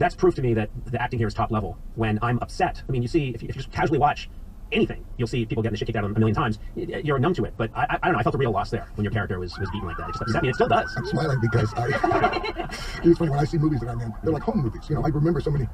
that's proof to me that the acting here is top level. When I'm upset, I mean, you see, if you just casually watch anything, you'll see people getting the shit kicked out of them a million times. You're numb to it, but I don't know. I felt a real loss there when your character was beaten like that. It just upset me. It still does. I'm smiling because it's funny when I see movies that I'm in. They're like home movies. You know, I remember so many.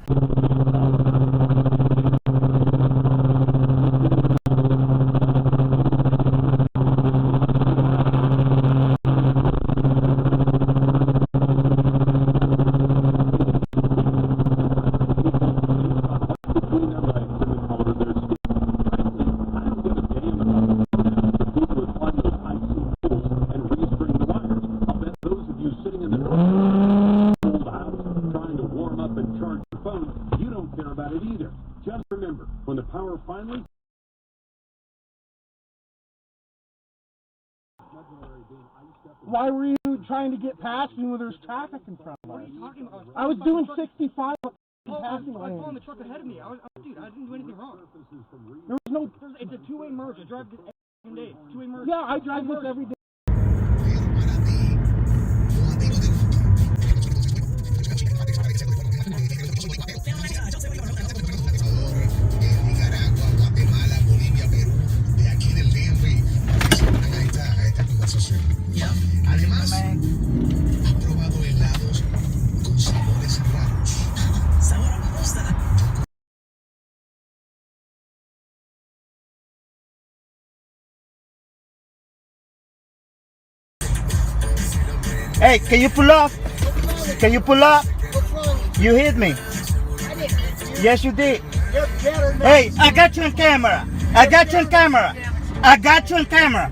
You don't care about it either. Just remember, when the power finally... Why were you trying to get past me when there's traffic in front of us? What are you talking about? I was doing 65 passing lane. I was on the truck ahead of me. Dude, I didn't do anything wrong. There was no... It's a two-way merge. I drive this every day. Two-way merge. Yeah, I drive this every day. Además, ha probado helados con sabores raros. Sabor a babosa. Hey, can you pull up? Can you pull up? You hit me. Yes, you did. Hey, I got you on camera. I got you on camera. I got you on camera.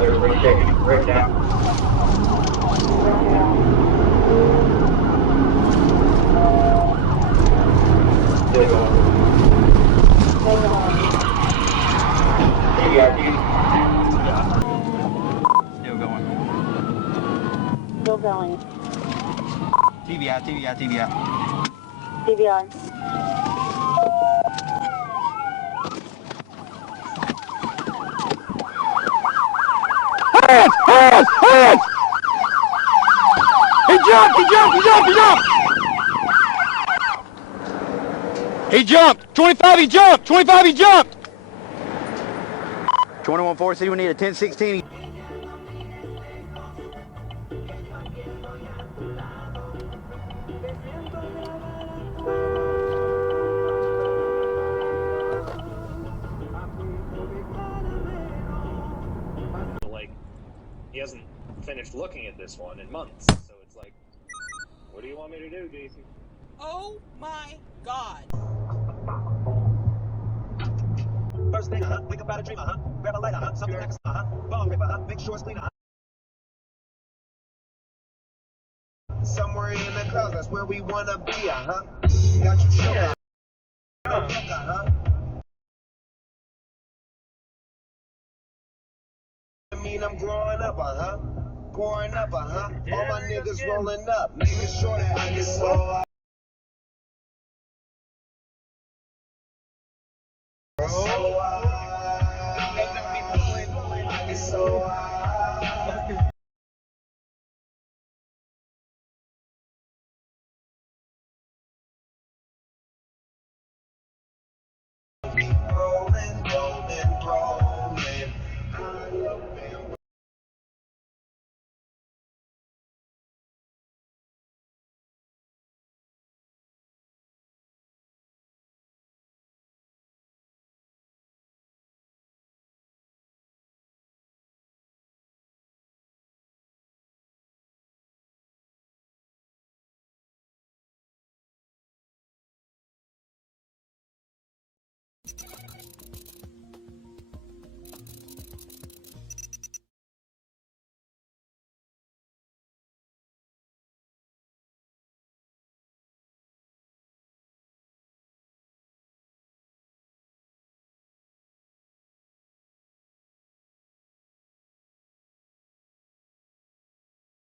Another 3 seconds, break down. Still going. Still going. TV out, TV out, TV out. CBR. Hands! Hands! Hands! He jumped! He jumped! He jumped! He jumped! He jumped! 25, he jumped! 25, he jumped! 21-4, we need a 10-16. Like, he hasn't finished looking at this one in months, so it's like, what do you want me to do, JC? Oh my God. First thing, wake up out of dream, grab a lighter, something like a bong ripper, make sure it's clean, somewhere in the clouds, that's where we wanna be, got you sure, I mean, I'm growing up, pouring up, all my niggas rolling up, making sure that I get so